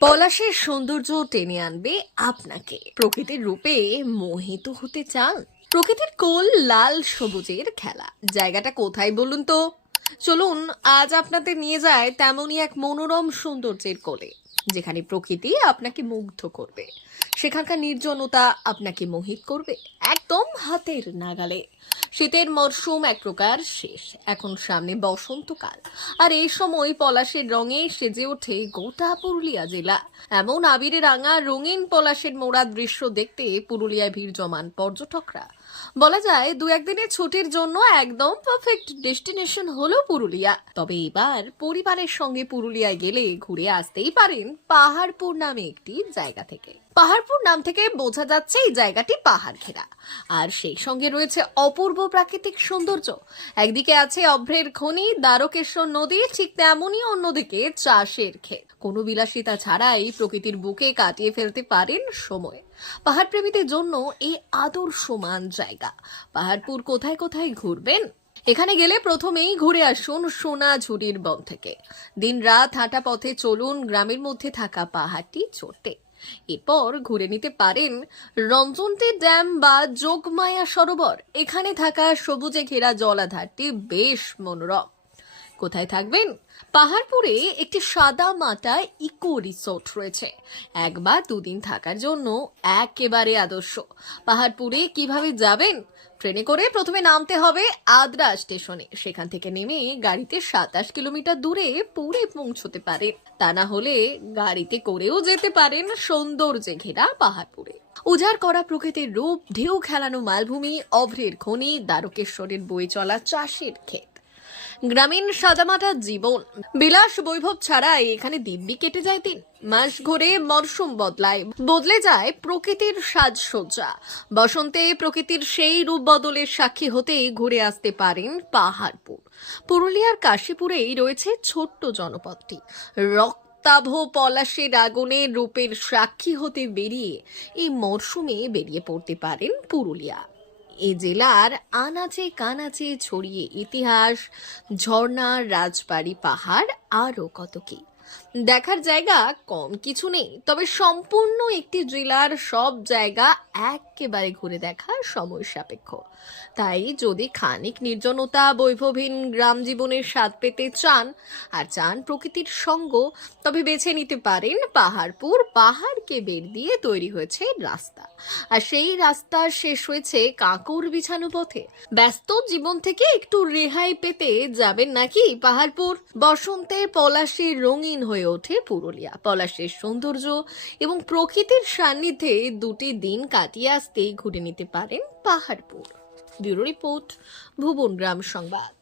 পলাশের সৌন্দর্য টেনে আনবে আপনাকে। প্রকৃতির রূপে মোহিত হতে চান? প্রকৃতির কোল লাল সবুজের খেলা। জায়গাটা কোথায় বলুন তো? চলুন, আজ আপনাদের নিয়ে যায় তেমনই এক মনোরম সৌন্দর্যের কোলে, যেখানে প্রকৃতি আপনাকে মুগ্ধ করবে। সেখানকার নির্জনতা আপনাকে মোহিত করবে, একদম হাতের নাগালে। শীতের মরশুম এক প্রকার শেষ। এখন সামনে বসন্তকাল। আর এই সময় পলাশের রঙে সেজে ওঠে গোটা পুরুলিয়া জেলা। এমন আবিরে রাঙা রঙিন পলাশের মোড়া দৃশ্য দেখতে পুরুলিয়ায় ভিড় জমান পর্যটকরা। বলা যায়, দু একদিনের ছুটির জন্য একদম পারফেক্ট ডেস্টিনেশন হলো পুরুলিয়া। তবে এবার পরিবারের সঙ্গে পুরুলিয়ায় গেলে ঘুরে আসতেই পারেন পাহাড়পুর নামে একটি জায়গা থেকে। পাহাড়পুর নাম থেকে বোঝা যাচ্ছে এই জায়গাটি পাহাড় ঘেরা। আর সেই সঙ্গে রয়েছে অপূর্ব প্রাকৃতিক সৌন্দর্য। একদিকে আছে অভ্রের খনি, দ্বারকেশ্বর নদী, ঠিক তেমনই অন্যদিকে চাষের ক্ষেত। কোনো বিলাসিতা ছাড়াই প্রকৃতির বুকে কাটিয়ে ফেলতে পারেন সময়। পাহাড়প্রেমীদের জন্য এই আদর্শমান জায়গা। পাহাড়পুর কোথায় কোথায় ঘুরবেন? এখানে গেলে প্রথমেই ঘুরে আসুন সোনাঝুরির বন থেকে। দিন রাত হাঁটা পথে চলুন, গ্রামের মধ্যে থাকা পাহাড়টি চড়তে। এরপর ঘুরে নিতে পারেন রঞ্জনটি ড্যাম বা যোগমায়া সরোবর। এখানে থাকা সবুজে ঘেরা জলাধারটি বেশ মনোরম। কোথায় থাকবেন? পাহাড়পুরে একটি সাদা মাটা ইকো রিসোর্ট রয়েছে। একবার দুদিন থাকার জন্য একেবারে আদর্শ। পাহাড়পুরে কীভাবে যাবেন? ট্রেনে করে প্রথমে নামতে হবে আদ্রা স্টেশনে। সেখান থেকে নেমে গাড়িতে সাতাশ কিলোমিটার দূরে পুরে পৌঁছতে পারে তা না হলে গাড়িতে করেও যেতে পারেন সৌন্দর্যে ঘেরা পাহাড়পুরে। উজাড় করা প্রকৃতির রূপ, ঢেউ খেলানো মালভূমি, অভ্রের খনি, দ্বারকেশ্বরের বয়ে চলা চাষের ক্ষেত। গ্রামীণ সাদামাটা জীবন। বিলাস বৈভব ছাড়াই এখানে দিব্যি কেটে যায় দিন। মাস ঘুরে মরশুম বদলায়, বদলে যায় প্রকৃতির সাজসজ্জা। বসন্তে প্রকৃতির সেই রূপ বদলের সাক্ষী হতেই ঘুরে আসতে পারেন পাহাড়পুর। পুরুলিয়ার কাশীপুরেই রয়েছে ছোট্ট জনপদটি। রক্তাভ পলাশের আগুনের রূপের সাক্ষী হতে বেরিয়ে এই মরশুমে বেরিয়ে পড়তে পারেন পুরুলিয়া। এ জেলার আনাচে কানাচে ছড়িয়ে ইতিহাস ঝর্ণা রাজবাড়ি পাহাড় আরও কত কি। দেখার জায়গা কম কিছু নেই, তবে সম্পূর্ণ একটি জেলার সব জায়গা একেবারে ঘুরে দেখা সময় সাপেক্ষ। তাই যদি খানিক নির্জনতা, বৈভবহীন গ্রাম জীবনের স্বাদ পেতে চান আর চান প্রকৃতির সঙ্গ, তবে বেছে নিতে পারেন পাহাড়পুর, পাহাড়কে বের দিয়ে তৈরি হয়েছে রাস্তা। আর সেই রাস্তা শেষ হয়েছে কাঁকর বিছানো পথে। ব্যস্ত জীবন থেকে একটু রেহাই পেতে যাবেন নাকি পাহাড়পুর? বসন্তের পলাশের রঙিন হয়ে ওঠে পুরুলিয়া। পলাশের সৌন্দর্য এবং প্রকৃতির সান্নিধ্যে দুটি দিন কাটিয়ে আসতেই ঘুরে নিতে পারেন পাহাড়পুর। ব্যুরো রিপোর্ট ভুবন গ্রাম সংবাদ।